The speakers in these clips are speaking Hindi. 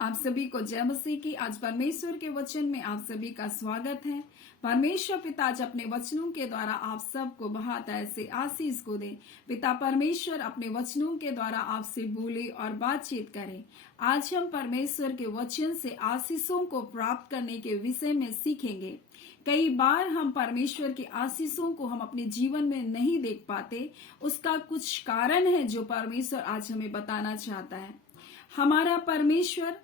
आप सभी को जय मसीह की। आज परमेश्वर के वचन में आप सभी का स्वागत है। परमेश्वर पिता आज अपने वचनों के द्वारा आप सबको बहुत ऐसे आशीष को दे। पिता परमेश्वर अपने वचनों के द्वारा आपसे बोले और बातचीत करें। आज हम परमेश्वर के वचन से आशीषों को प्राप्त करने के विषय में सीखेंगे। कई बार हम परमेश्वर के आशीषों को हम अपने जीवन में नहीं देख पाते। उसका कुछ कारण है जो परमेश्वर आज हमें बताना चाहता है। हमारा परमेश्वर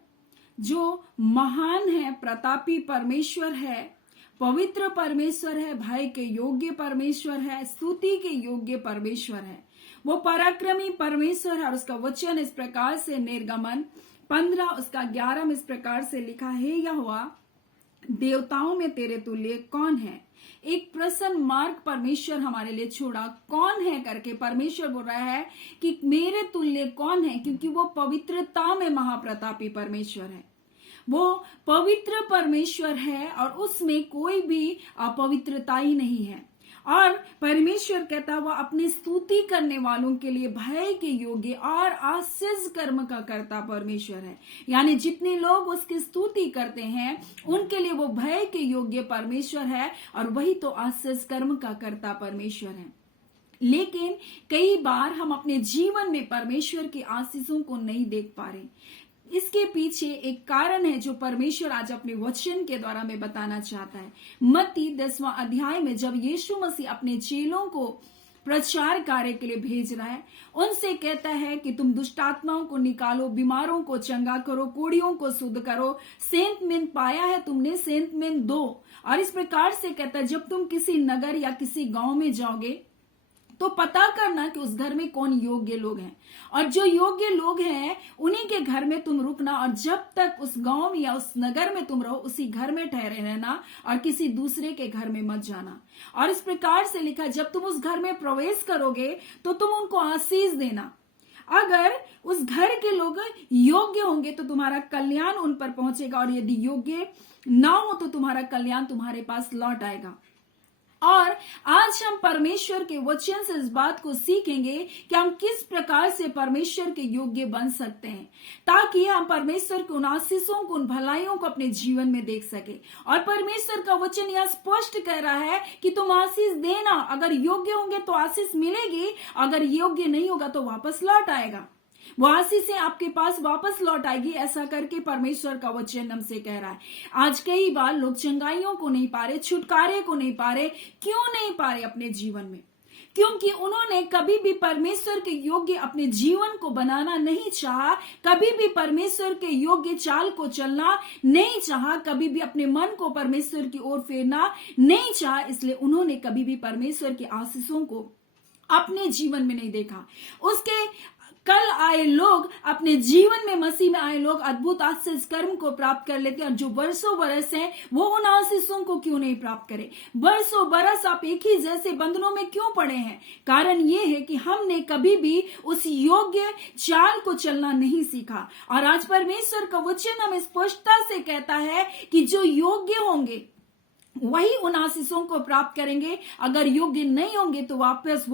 जो महान है, प्रतापी परमेश्वर है, पवित्र परमेश्वर है, भय के योग्य परमेश्वर है, स्तुति के योग्य परमेश्वर है। वो पराक्रमी परमेश्वर है और उसका वचन इस प्रकार से निर्गमन 15 उसका 11 में इस प्रकार से लिखा है, यहोवा देवताओं में तेरे तुल्य कौन है। एक प्रसन्न मार्ग परमेश्वर हमारे लिए छोड़ा, कौन है करके परमेश्वर बोल रहा है कि मेरे तुल्य कौन है, क्योंकि वो पवित्रता में महाप्रतापी परमेश्वर है। वो पवित्र परमेश्वर है और उसमें कोई भी अपवित्रता ही नहीं है। और परमेश्वर कहता है वह अपनी स्तुति करने वालों के लिए भय के योग्य और आशीष कर्म का करता परमेश्वर है। यानी जितने लोग उसकी स्तुति करते हैं उनके लिए वो भय के योग्य परमेश्वर है और वही तो आशीष कर्म का करता परमेश्वर है। लेकिन कई बार हम अपने जीवन में परमेश्वर की आशीषों को नहीं देख पा रहे। इसके पीछे एक कारण है जो परमेश्वर आज अपने वचन के द्वारा में बताना चाहता है। मत्ती 10वां अध्याय में जब यीशु मसीह अपने चेलों को प्रचार कार्य के लिए भेज रहा है, उनसे कहता है कि तुम दुष्ट आत्माओं को निकालो, बीमारों को चंगा करो, कोढ़ियों को शुद्ध करो, सेंत मेंत पाया है तुमने, सेंत मेंत दो। और इस प्रकार से कहता है जब तुम किसी नगर या किसी गांव में जाओगे तो पता करना कि उस घर में कौन योग्य लोग हैं, और जो योग्य लोग हैं उन्हीं के घर में तुम रुकना, और जब तक उस गांव में या उस नगर में तुम रहो उसी घर में ठहरे रहना और किसी दूसरे के घर में मत जाना। और इस प्रकार से लिखा जब तुम उस घर में प्रवेश करोगे तो तुम उनको आशीष देना। अगर उस घर के लोग योग्य होंगे तो तुम्हारा कल्याण उन पर पहुंचेगा, और यदि योग्य ना हो तो तुम्हारा कल्याण तुम्हारे पास लौट आएगा। और आज हम परमेश्वर के वचन से इस बात को सीखेंगे कि हम किस प्रकार से परमेश्वर के योग्य बन सकते हैं, ताकि हम परमेश्वर के उन आशीषों को, उन भलाइयों को अपने जीवन में देख सके। और परमेश्वर का वचन यह स्पष्ट कह रहा है कि तुम आशीष देना, अगर योग्य होंगे तो आशीष मिलेगी, अगर योग्य नहीं होगा तो वापस लौट आएगा। वो आशीष से आपके पास वापस लौट आएगी। ऐसा करके परमेश्वर का वचन हमसे कह रहा है। आज कई बार लोग चंगाइयों को नहीं पा रहे, छुटकारे को नहीं पा रहे। क्यों नहीं पा रहे अपने जीवन में? क्योंकि उन्होंने कभी भी परमेश्वर के योग्य अपने जीवन को बनाना नहीं चाहा, कभी भी परमेश्वर के योग्य चाल को चलना नहीं चाहा, कभी भी अपने मन को परमेश्वर की ओर फेरना नहीं चाहा। इसलिए उन्होंने कभी भी परमेश्वर की आशीषों को अपने जीवन में नहीं देखा। उसके कल आए लोग, अपने जीवन में मसीह में आए लोग अद्भुत आशीष कर्म को प्राप्त कर लेते हैं, और जो बरसों बरस हैं वो उन आशीषों को क्यों नहीं प्राप्त करें? बरसों बरस आप एक ही जैसे बंधनों में क्यों पड़े हैं? कारण ये है कि हमने कभी भी उस योग्य चाल को चलना नहीं सीखा। और आज परमेश्वर का वचन हमें स्पष्टता से कहता है कि जो योग्य होंगे वही उन आशीषों को प्राप्त करेंगे, अगर योग्य नहीं होंगे तो वापस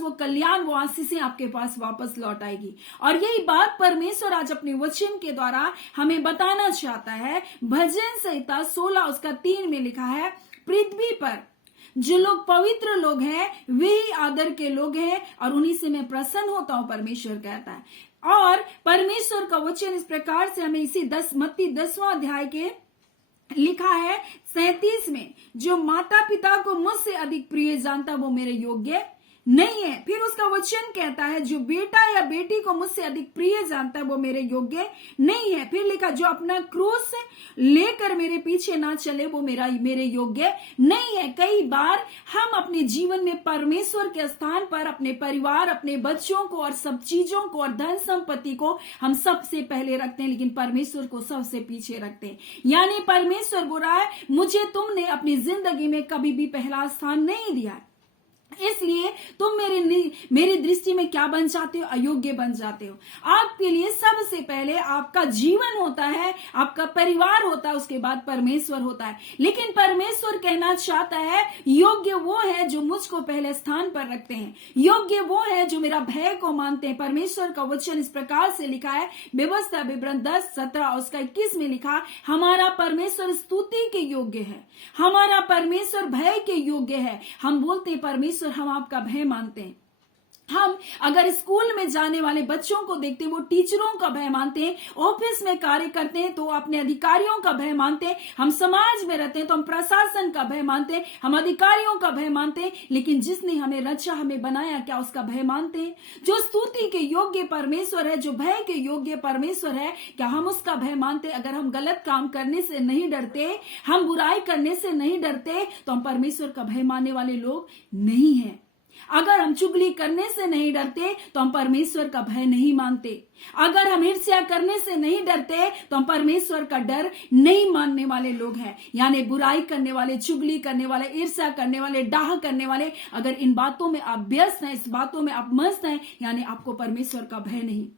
वो कल्याण, वो आशीषें आपके पास वापस लौट आएगी। और यही बात परमेश्वर आज अपने वचन के द्वारा हमें बताना चाहता है। भजन संहिता 16 उसका 3 में लिखा है, पृथ्वी पर जो लोग पवित्र लोग हैं वे ही आदर के लोग हैं और उन्हीं से मैं प्रसन्न होता हूं, परमेश्वर कहता है। और परमेश्वर का वचन इस प्रकार से हमें इसी मत्ती 10वां अध्याय के लिखा है 37 में, जो माता पिता को मुझसे अधिक प्रिय जानता वो मेरे योग्य नहीं है। फिर उसका वचन कहता है जो बेटा या बेटी को मुझसे अधिक प्रिय जानता है वो मेरे योग्य नहीं है। फिर लिखा जो अपना क्रूस लेकर मेरे पीछे ना चले वो मेरे योग्य नहीं है। कई बार हम अपने जीवन में परमेश्वर के स्थान पर अपने परिवार, अपने बच्चों को और सब चीजों को और धन संपत्ति को हम सबसे पहले रखते हैं, लेकिन परमेश्वर को सबसे पीछे रखते हैं। यानी परमेश्वर बोल रहा है मुझे तुमने अपनी जिंदगी में कभी भी पहला स्थान नहीं दिया है। इसलिए तुम मेरी दृष्टि में क्या बन जाते हो? अयोग्य बन जाते हो। आपके लिए सबसे पहले आपका जीवन होता है, आपका परिवार होता है, उसके बाद परमेश्वर होता है। लेकिन परमेश्वर कहना चाहता है योग्य वो है जो मुझको पहले स्थान पर रखते हैं, योग्य वो है जो मेरा भय को मानते हैं। परमेश्वर का वचन इस प्रकार से लिखा है, व्यवस्था विवरण 10:17 और उसका 21 में लिखा, हमारा परमेश्वर स्तुति के योग्य है, हमारा परमेश्वर भय के योग्य है। हम बोलते हैं परमेश्वर हम आपका भय मानते हैं। हम अगर स्कूल में जाने वाले बच्चों को देखते हैं, वो टीचरों का भय मानते हैं, ऑफिस में कार्य करते हैं तो अपने अधिकारियों का भय मानते हैं, हम समाज में रहते हैं तो हम प्रशासन का भय मानते हैं, हम अधिकारियों का भय मानते हैं। लेकिन जिसने हमें रचा, हमें बनाया, क्या उसका भय मानते हैं? जो स्तुति के योग्य परमेश्वर है, जो भय के योग्य परमेश्वर है, क्या हम उसका भय मानते? अगर हम गलत काम करने से नहीं डरते, हम बुराई करने से नहीं डरते, तो हम परमेश्वर का भय मानने वाले लोग नहीं हैं। अगर हम चुगली करने से नहीं डरते तो हम परमेश्वर का भय नहीं मानते। अगर हम ईर्ष्या करने से नहीं डरते तो हम परमेश्वर का डर नहीं मानने वाले लोग हैं। यानी बुराई करने वाले, चुगली करने वाले, ईर्ष्या करने वाले, डाह करने वाले, अगर इन बातों में आप व्यस्त हैं, इस बातों में आप मस्त हैं, यानी आपको परमेश्वर का भय नहीं।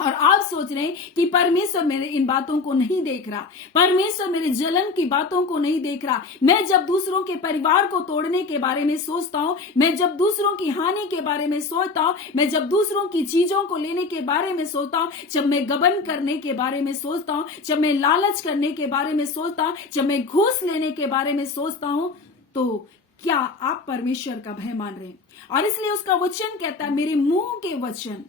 और आप सोच रहे हैं कि परमेश्वर मेरे इन बातों को नहीं देख रहा, परमेश्वर मेरे जलन की बातों को नहीं देख रहा। मैं जब दूसरों के परिवार को तोड़ने के बारे में सोचता हूं, मैं जब दूसरों की हानि के बारे में सोचता हूं, मैं जब दूसरों की चीजों को लेने के बारे में सोचता हूं, जब मैं गबन करने के बारे में सोचता हूं, जब मैं लालच करने के बारे में सोचता हूं, जब मैं घूस लेने के बारे में सोचता हूं, तो क्या आप परमेश्वर का भय मान रहे हैं? और इसलिए उसका वचन कहता है, मेरे मुंह के वचन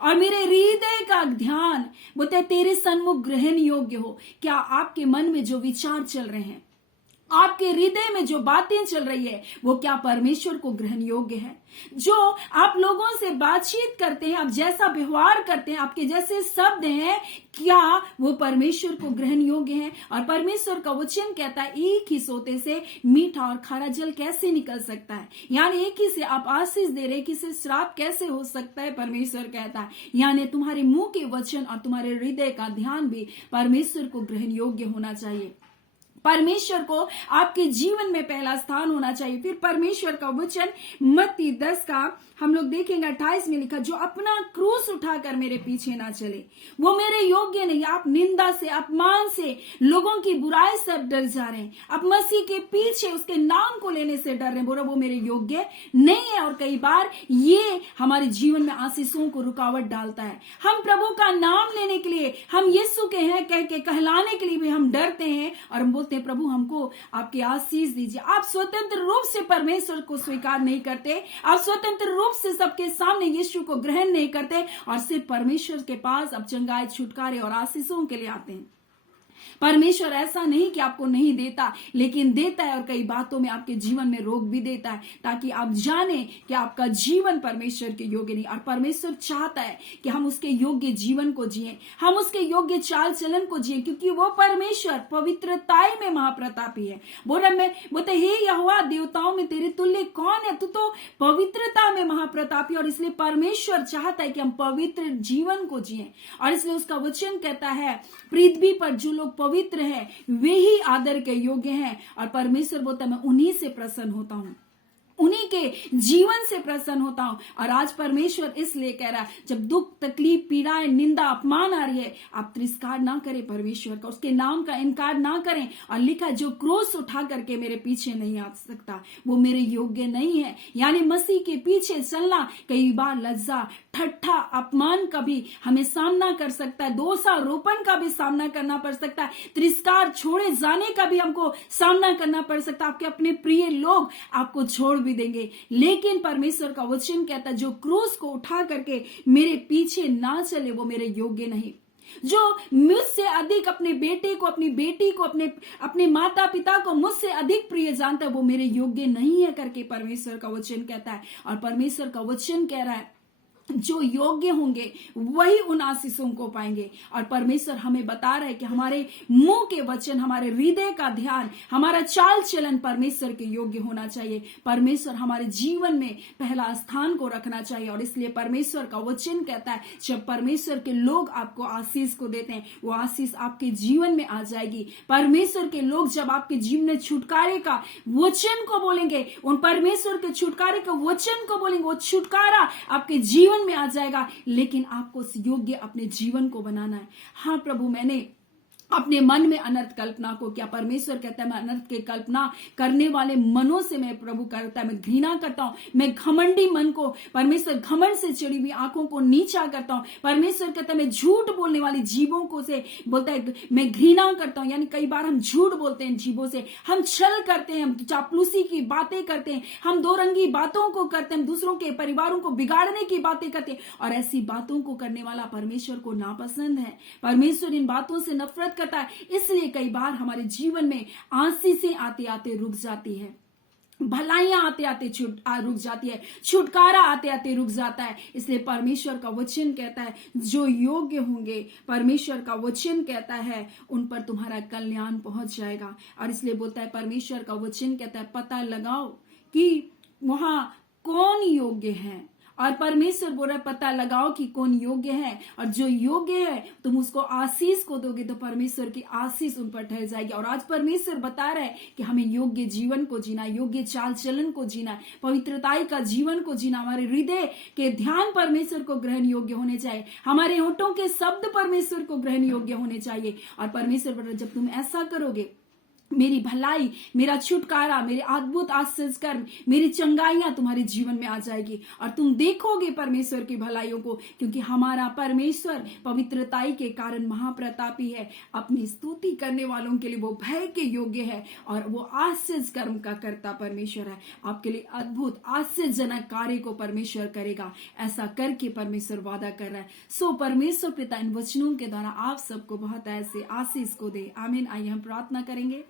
और मेरे हृदय का ध्यान बोलते तेरे सन्मुख ग्रहण योग्य हो। क्या आपके मन में जो विचार चल रहे हैं, आपके हृदय में जो बातें चल रही है, वो क्या परमेश्वर को ग्रहण योग्य है? जो आप लोगों से बातचीत करते हैं, आप जैसा व्यवहार करते हैं, आपके जैसे शब्द हैं, क्या वो परमेश्वर को ग्रहण योग्य है? और परमेश्वर का वचन कहता है, एक ही सोते से मीठा और खारा जल कैसे निकल सकता है? यानी एक ही से आप आशीष दे रहे, किसी श्राप कैसे हो सकता है? परमेश्वर कहता है, यानी तुम्हारे मुंह के वचन और तुम्हारे हृदय का ध्यान भी परमेश्वर को ग्रहण योग्य होना चाहिए। परमेश्वर को आपके जीवन में पहला स्थान होना चाहिए। फिर परमेश्वर का वचन मत्ती 10 का हम लोग देखेंगे 28 में लिखा, जो अपना क्रूस उठाकर मेरे पीछे ना चले वो मेरे योग्य नहीं। आप निंदा से, अपमान से, लोगों की बुराई से डर जा रहे हैं, आप मसीह के पीछे उसके नाम को लेने से डर रहे हैं, बोलो वो मेरे योग्य नहीं है। और कई बार ये हमारे जीवन में आशीषों को रुकावट डालता है। हम प्रभु का नाम लेने के लिए, हम यीशु के हैं कह के कहलाने के लिए भी हम डरते हैं और हम बोलते हैं प्रभु हमको आपकी आशीष दीजिए। आप स्वतंत्र रूप से परमेश्वर को स्वीकार नहीं करते, आप स्वतंत्र रूप से सबके सामने यीशु को ग्रहण नहीं करते और सिर्फ परमेश्वर के पास अब चंगाई, छुटकारे और आशीषों के लिए आते हैं। परमेश्वर ऐसा नहीं कि आपको नहीं देता, लेकिन देता है और कई बातों में आपके जीवन में रोक भी देता है, ताकि आप जाने कि आपका जीवन परमेश्वर के योग्य नहीं। और परमेश्वर चाहता है कि हम उसके योग्य जीवन को जिएं, हम उसके योग्य चाल चलन को जिएं, क्योंकि वो परमेश्वर पवित्रताई में महाप्रतापी है। बोलते हे यहोवा, देवताओं में तेरे तुल्य कौन है? तू तो पवित्रता में महाप्रतापी। और इसलिए परमेश्वर चाहता है कि हम पवित्र जीवन को जिएं। और इसलिए उसका वचन कहता है, पृथ्वी पर जो लोग पवित्र है वे ही आदर के योग्य हैं। और परमेश्वर बोलता है मैं उन्हीं से प्रसन्न होता हूं, उन्हीं के जीवन से प्रसन्न होता हूं। और आज परमेश्वर इसलिए कह रहा है, जब दुख, तकलीफ, पीड़ाएं, निंदा, अपमान आ रही है, आप तिरस्कार ना करें परमेश्वर का, उसके नाम का इनकार ना करें। और लिखा, जो क्रोस उठा करके मेरे पीछे नहीं आ सकता वो मेरे योग्य नहीं है। यानी मसीह के पीछे चलना कई बार लज्जा, ठट्ठा, अपमान का भी हमें सामना कर सकता है, दोषारोपण का भी सामना करना पड़ सकता है, तिरस्कार, छोड़े जाने का भी हमको सामना करना पड़ सकता है। आपके अपने प्रिय लोग आपको छोड़ भी देंगे, लेकिन परमेश्वर का वचन कहता है, जो क्रूस को उठा करके मेरे पीछे ना चले वो मेरे योग्य नहीं। जो मुझसे अधिक अपने बेटे को, अपनी बेटी को, अपने माता पिता को मुझसे अधिक प्रिय जानता है वो मेरे योग्य नहीं है करके परमेश्वर का वचन कहता है। और परमेश्वर का वचन कह रहा है, जो योग्य होंगे वही उन आशीषों को पाएंगे। और परमेश्वर हमें बता रहे कि हमारे मुंह के वचन, हमारे हृदय का ध्यान, हमारा चाल चलन परमेश्वर के योग्य होना चाहिए। परमेश्वर हमारे जीवन में पहला स्थान को रखना चाहिए। और इसलिए परमेश्वर का वचन कहता है, जब परमेश्वर के लोग आपको आशीष को देते हैं, वो आशीष आपके जीवन में आ जाएगी। परमेश्वर के लोग जब आपके जीवन में छुटकारे का वचन को बोलेंगे, उन परमेश्वर के छुटकारे का वचन को बोलेंगे, वो छुटकारा आपके जीवन में आ जाएगा। लेकिन आपको योग्य अपने जीवन को बनाना है। हाँ प्रभु, मैंने अपने मन में अनर्थ कल्पना को किया। परमेश्वर कहता है, मैं अनर्थ की कल्पना करने वाले मनों से मैं प्रभु करता है, मैं घृणा करता हूं। मैं घमंडी मन को, परमेश्वर घमंड से चिड़ी हुई आंखों को नीचा करता हूं। परमेश्वर कहता है, मैं झूठ बोलने वाली जीवों को से बोलता है मैं घृणा करता हूं। यानी कई बार हम झूठ बोलते हैं जीवों से, हम छल करते हैं, हम चापलूसी की बातें करते हैं, हम दो रंगी बातों को करते हैं, दूसरों के परिवारों को बिगाड़ने की बातें करते हैं। और ऐसी बातों को करने वाला परमेश्वर को नापसंद है। परमेश्वर इन बातों से नफरत करता है। इसलिए कई बार हमारे जीवन में आशीषें आते आते रुक जाती है, भलाइयां आते आते रुक जाती है, छुटकारा आते आते रुक जाता है। इसलिए परमेश्वर का वचन कहता है, जो योग्य होंगे, परमेश्वर का वचन कहता है, उन पर तुम्हारा कल्याण पहुंच जाएगा। और इसलिए बोलता है, परमेश्वर का वचन कहता है, पता लगाओ कि वहां कौन योग्य है। और परमेश्वर बोल रहा है, पता लगाओ कि कौन योग्य है। और जो योग्य है तुम उसको आशीष को दोगे तो परमेश्वर की आशीष उन पर ठहर जाएगी। और आज परमेश्वर बता रहा है कि हमें योग्य जीवन को जीना, योग्य चाल चलन को जीना, पवित्रताई का जीवन को जीना। हमारे हृदय के ध्यान परमेश्वर को ग्रहण योग्य होने चाहिए, हमारे होठों के शब्द परमेश्वर को ग्रहण योग्य होने चाहिए। और परमेश्वर बोल रहा है, जब तुम ऐसा करोगे, मेरी भलाई, मेरा छुटकारा, मेरे अद्भुत आश्चर्य कर्म, मेरी चंगाइयां तुम्हारे जीवन में आ जाएगी। और तुम देखोगे परमेश्वर की भलाइयों को, क्योंकि हमारा परमेश्वर पवित्रताई के कारण महाप्रतापी है। अपनी स्तुति करने वालों के लिए वो भय के योग्य है और वो आश्चर्य कर्म का कर्ता परमेश्वर है। आपके लिए अद्भुत आश्चर्यजनक कार्य को परमेश्वर करेगा, ऐसा करके परमेश्वर वादा कर रहा है। सो परमेश्वर पिता इन वचनों के द्वारा आप सबको बहुत ऐसे आशीष को दे। आमीन। आइए हम प्रार्थना करेंगे।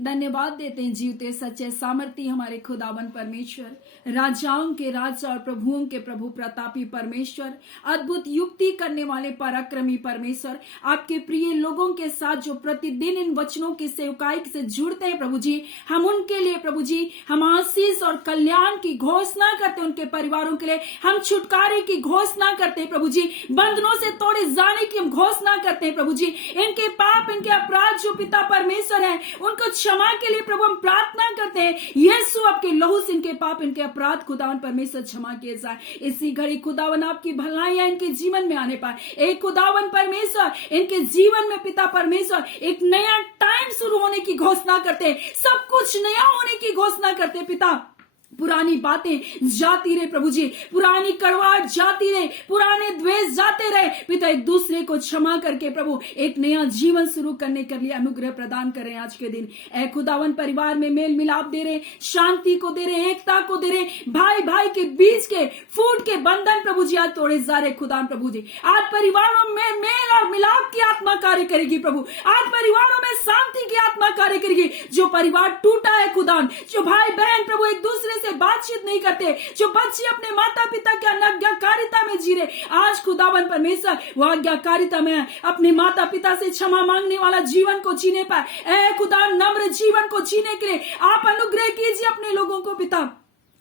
धन्यवाद देते हैं जीवते सच्चे सामर्थी हमारे खुदावन परमेश्वर, राजाओं के राजा और प्रभुओं के प्रभु, प्रतापी परमेश्वर, अद्भुत युक्ति करने वाले पराक्रमी परमेश्वर, आपके प्रिय लोगों के साथ जो प्रतिदिन इन वचनों की सेवकाई से जुड़ते हैं प्रभु जी, हम उनके लिए प्रभु जी हम आशीष और कल्याण की घोषणा करते हैं। उनके परिवारों के लिए हम छुटकारे की घोषणा करते हैं प्रभु जी, बंधनों से तोड़े जाने की हम घोषणा करते हैं प्रभु जी। इनके पाप, इनके अपराध जो पिता परमेश्वर है उनको क्षमा के लिए प्रभु हम प्रार्थना करते हैं। यीशु आपके लहू से इनके पाप, इनके अपराध खुदावन परमेश्वर क्षमा किए जाए। इसी घड़ी खुदावन आपकी भलाइयां इनके जीवन में आने पाए। एक खुदावन परमेश्वर इनके जीवन में पिता परमेश्वर एक नया टाइम शुरू होने की घोषणा करते हैं, सब कुछ नया होने की घोषणा करते हैं पिता। पुरानी बातें जाती रहे प्रभु जी, पुरानी कड़वाहट जाती रहे, पुराने द्वेष जाते रहे पिता। एक दूसरे को क्षमा करके प्रभु एक नया जीवन शुरू करने के लिए अनुग्रह प्रदान करें आज के दिन। ऐ खुदावन परिवार में मेल मिलाप दे रहे, शांति को दे रहे, एकता को दे रहे, भाई भाई के बीच के फूट के बंधन प्रभु जी आज तोड़े जा रहे खुदावन प्रभु जी। आज परिवारों में मेल और मिलाप की आत्मा कार्य करेगी प्रभु। आज परिवारों में शांति की आत्मा कार्य करेगी। जो परिवार टूटा है खुदावन, जो भाई बहन प्रभु एक दूसरे से बातचीत नहीं करते, जो बच्चे अपने माता पिता की अनाज्ञाकारिता में जी रहे, आज खुदावन परमेश्वर वो आज्ञाकारिता में अपने माता पिता से क्षमा मांगने वाला जीवन को जीने पाए। ऐ खुदा नम्र जीवन को जीने के लिए आप अनुग्रह कीजिए अपने लोगों को पिता।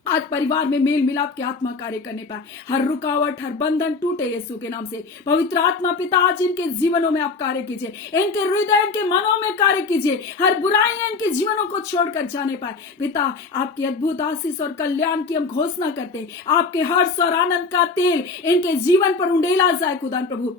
आज परिवार में मेल मिलाप की आत्मा कार्य करने पाए, हर रुकावट हर बंधन टूटे यीशु के नाम से। पवित्र आत्मा पिता आज इनके जीवनों में आप कार्य कीजिए, इनके हृदय इनके मनों में कार्य कीजिए, हर बुराइयां इनके जीवनों को छोड़कर जाने पाए पिता। आपकी अद्भुत आशीष और कल्याण की हम घोषणा करते हैं। आपके हर्ष और आनंद का तेल इनके जीवन पर उंडेला जाए खुदा प्रभु।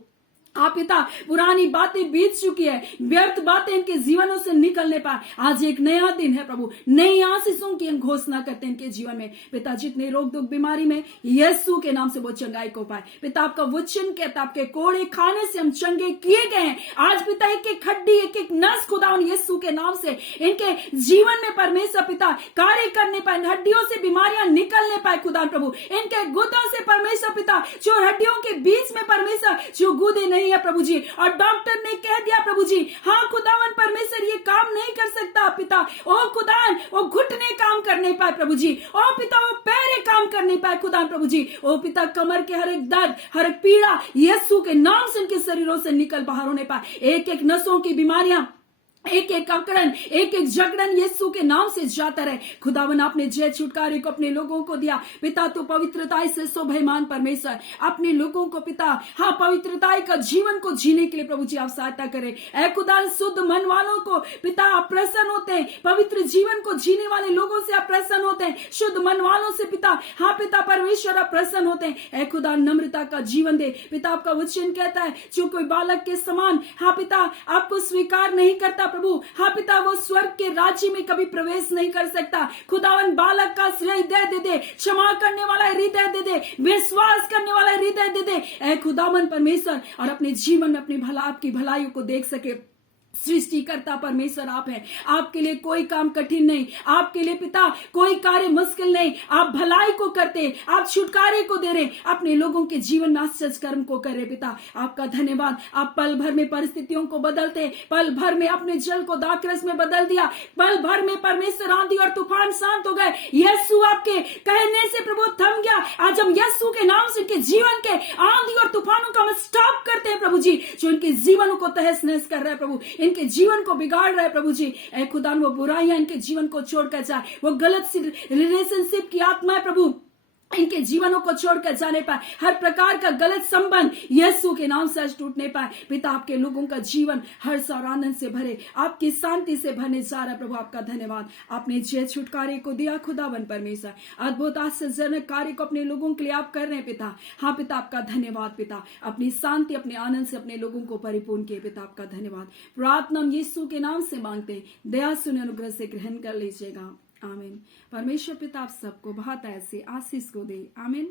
आप पिता पुरानी बातें बीत चुकी है, व्यर्थ बातें इनके जीवनों से निकलने पाए। आज एक नया दिन है प्रभु, नई आशीषों की हम घोषणा करते हैं इनके जीवन में पिता। जितने रोग दुख बीमारी में यीशु के नाम से वो चंगाई को पाए पिता। आपका वचन कहता आपके कोड़े खाने से हम चंगे किए गए हैं। आज पिता एक एक हड्डी एक एक नस खुदा यीशु के नाम से इनके जीवन में परमेश्वर पिता कार्य करने पाए, हड्डियों से बीमारियां निकलने पाए खुदा प्रभु। इनके गुदों से परमेश्वर पिता जो हड्डियों के बीच में परमेश्वर जो गुदे नहीं नहीं है प्रभु जी, और डॉक्टर ने कह दिया प्रभु जी, हाँ खुदावन परमेश्वर ये काम नहीं कर सकता पिता, ओ खुदान वो घुटने काम कर नहीं पाए प्रभु जी, ओ पिता वो पैरे काम कर नहीं पाए खुदान प्रभु जी, ओ पिता कमर के हर एक दर्द, हर एक पीड़ा यीशु के नाम से उनके शरीरों से निकल बाहर होने पाए, एक एक नसों की बीमारियां, एक एक अकड़न, एक एक जगड़न यीशु के नाम से जाता रहे। खुदावन आपने जय छुटकारे को अपने लोगों को दिया पिता, तो पवित्रताई से शोभमान परमेश्वर अपने लोगों को पिता, हाँ पवित्रताई का जीवन को जीने के लिए प्रभु जी आप सहायता करें। ऐ खुदा शुद्ध मन वालों को पिता आप प्रसन्न होते हैं, पवित्र जीवन को जीने वाले लोगों से आप प्रसन्न होते हैं, शुद्ध मन वालों से पिता, हाँ पिता परमेश्वर आप प्रसन्न होते हैं। ऐ खुदा नम्रता का जीवन दे पिता, आपका वचन कहता है जो कोई बालक के समान हाँ पिता आपको स्वीकार नहीं करता प्रभु, हाँ पिता वो स्वर्ग के राज्य में कभी प्रवेश नहीं कर सकता। खुदावन बालक का हृदय दे दे, क्षमा करने वाला हृदय दे दे, विश्वास करने वाला हृदय दे दे ऐ खुदावन परमेश्वर, और अपने जीवन में अपनी आपकी भलाइयों को देख सके। सृष्टिकर्ता परमेश्वर आप हैं, आपके लिए कोई काम कठिन नहीं, आपके लिए पिता कोई कार्य मुश्किल नहीं, आप भलाई को करते, आप छुटकारे को दे रहे, अपने लोगों के जीवन में आश्चर्य कर्म को कर रहे पिता, आपका धन्यवाद। आप पल भर में परिस्थितियों को बदलते, पल भर में अपने जल को दाखरस में बदल दिया, पल भर में परमेश्वर आंधी और तूफान शांत हो गए, यीशु आपके कहने से प्रभु थम गया। आज हम यीशु के नाम से उनके जीवन के आंधी और तूफानों का हम स्टॉप करते हैं प्रभु जी, जो इनके जीवनों को तहस नहस कर रहा है प्रभु, इनके जीवन को बिगाड़ रहा है प्रभु जी। ऐ खुदा वो बुराइयां इनके जीवन को छोड़कर जाए, वो गलत रिलेशनशिप की आत्मा है प्रभु इनके जीवनों को छोड़कर जाने पाए, हर प्रकार का गलत संबंध यीशु के नाम से आज टूटने पाए पिता, आपके लोगों का जीवन हर्ष और आनंद से भरे, आपकी शांति से भरने जा रहा है प्रभु, आपका धन्यवाद। आपने जय छुटकारे को दिया खुदावन परमेश्वर, अद्भुत आश्चर्यजनक कार्य को अपने लोगों के लिए आप कर रहे हैं पिता, हाँ पिता आपका धन्यवाद पिता, अपनी शांति अपने आनंद से अपने लोगों को परिपूर्ण किए पिता, आपका धन्यवाद। प्रार्थना हम यीशु के नाम से मांगते, दया सुन अनुग्रह से ग्रहण कर लीजिएगा, आमीन। परमेश्वर पिता आप सबको बहुत ऐसे आशीष को दे, आमीन।